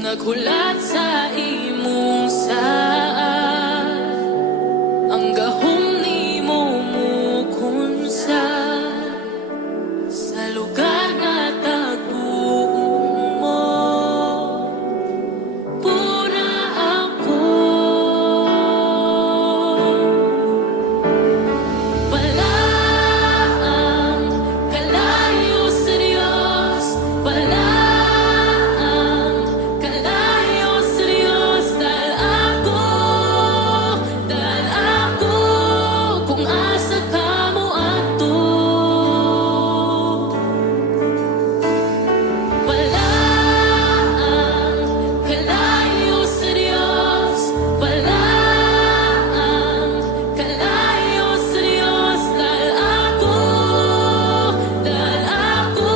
Naghulat sa imong saad, ang gahom nimo mukunsad sa lugar nga tagpuon mo. Puna ako, balaang kalayo sa Diyos, balaang kalayo sa Diyos. Dahil ako, kung asa ka mo ato. Balaang kalayo sa Diyos, balaang kalayo sa Diyos. Dahil ako,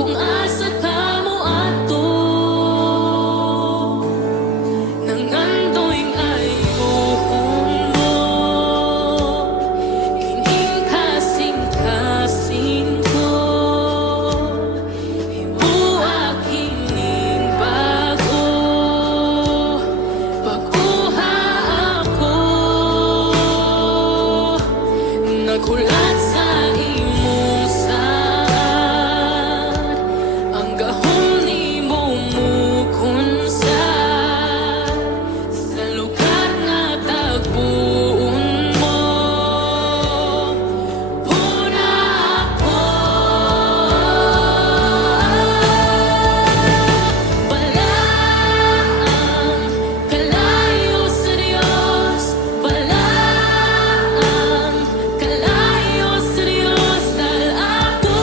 kung asa ka mo ato. Nangandoing ayuhon mo, kining kasing-kasing ko. Himuak kining bago, pag-uha ako. Naghulat sa imong saad, ang gahom nimo mukunsad sa lugar nga tagpuon mo. Puna ako, balaang kalayo sa Diyos, balaang kalayo sa Diyos. Dahil ako,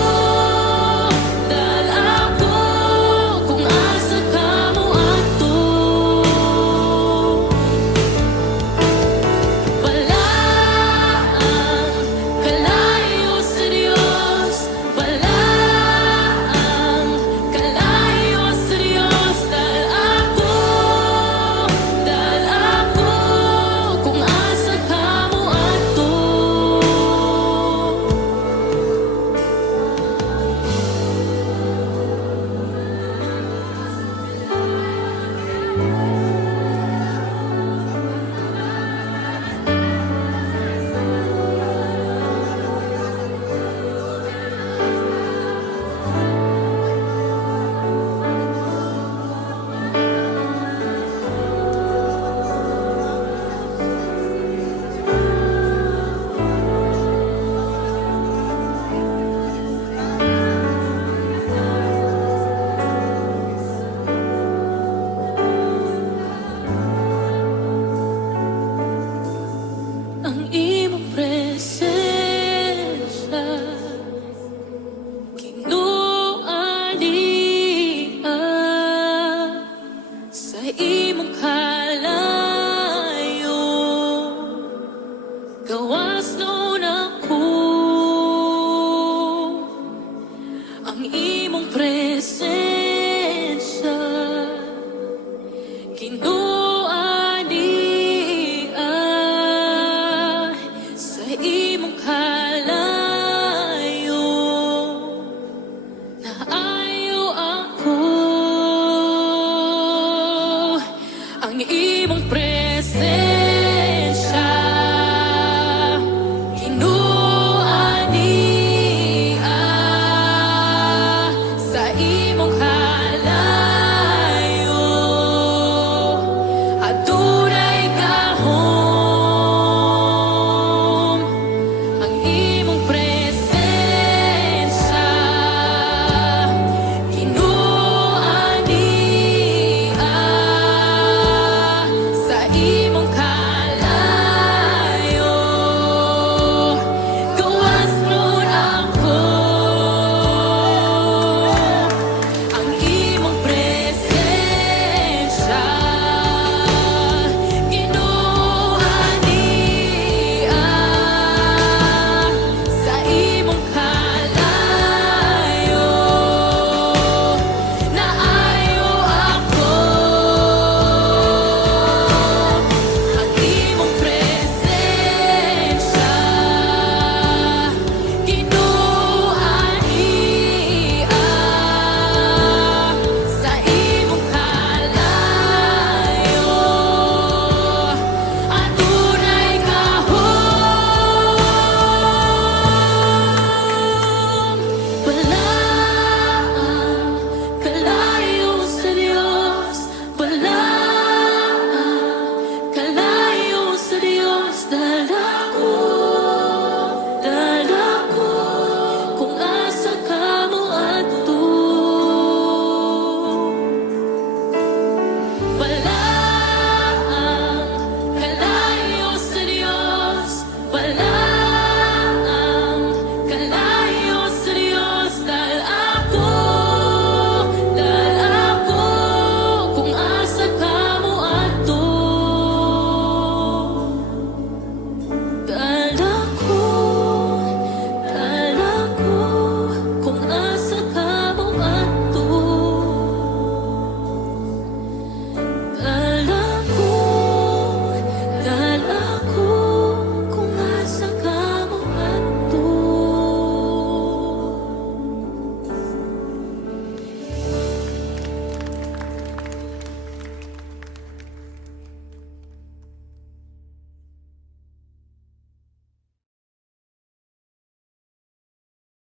kung asa ka mo ato. Balaang kalayo sa Diyos, balaang kalayo sa Diyos. Dahil ako, kung asa ka mo ato. Ang imong presensya kinualian sa imong